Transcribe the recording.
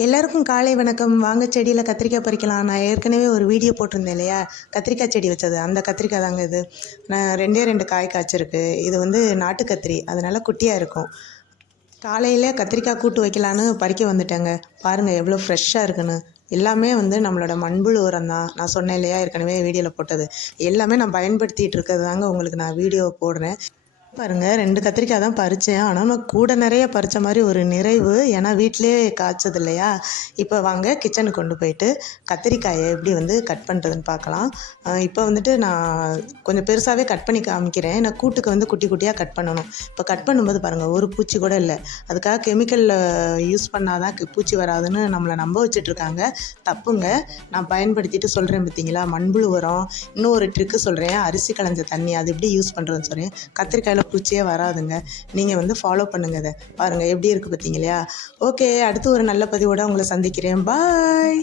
எல்லாருக்கும் காலை வணக்கம். வாங்க செடியில் கத்திரிக்காய் பறிக்கலாம். நான் ஏற்கனவே ஒரு வீடியோ போட்டிருந்தேன் இல்லையா, கத்திரிக்காய் செடி வச்சது. அந்த கத்திரிக்காய் தாங்க இது. நான் ரெண்டே காய் காய்ச்சிருக்கு. இது வந்து நாட்டு கத்திரி, அதனால் குட்டியாக இருக்கும். காலையில் கத்திரிக்காய் கூட்டு வைக்கலான்னு பறிக்க வந்துட்டேங்க. பாருங்கள் எவ்வளோ ஃப்ரெஷ்ஷாக இருக்குன்னு. எல்லாமே வந்து நம்மளோட மண்புழு உரம் தான். நான் சொன்னேன் இல்லையா ஏற்கனவே வீடியோவில் போட்டது. எல்லாமே நான் பயன்படுத்திகிட்டு இருக்கிறது தாங்க உங்களுக்கு நான் வீடியோ போடுறேன். பாருங்கள் 2 கத்திரிக்காய் தான் பறித்தேன். ஆனால் நான் கூட நிறைய பறித்த மாதிரி ஒரு நிறைவு. ஏன்னா வீட்டிலே காய்ச்சது இல்லையா. இப்போ வாங்க கிச்சனுக்கு கொண்டு போயிட்டு கத்திரிக்காயை எப்படி வந்து கட் பண்ணுறதுன்னு பார்க்கலாம். இப்போ வந்துட்டு நான் கொஞ்சம் பெருசாகவே கட் பண்ணி காமிக்கிறேன். நான் கூட்டுக்கு வந்து குட்டி குட்டியாக கட் பண்ணணும். இப்போ கட் பண்ணும்போது பாருங்கள் ஒரு பூச்சி கூட இல்லை. அதுக்காக கெமிக்கலில் யூஸ் பண்ணால் தான் பூச்சி வராதுன்னு நம்மளை நம்ப வச்சிட்ருக்காங்க. தப்புங்க. நான் பயன்படுத்திட்டு சொல்கிறேன் பார்த்தீங்களா, மண்புழு உரம். இன்னும் ஒரு ட்ரிக்கு சொல்கிறேன், அரிசி களைஞ்ச தண்ணி, அது எப்படி யூஸ் பண்ணுறதுன்னு சொல்கிறேன். கத்திரிக்காயில் பூச்சியே வராதுங்க. நீங்கள் வந்து ஃபாலோ பண்ணுங்க. இதை பாருங்கள் எப்படி இருக்குது பார்த்தீங்களா. ஓகே, அடுத்து ஒரு நல்ல பதிவோடு உங்களை சந்திக்கிறேன். பாய்.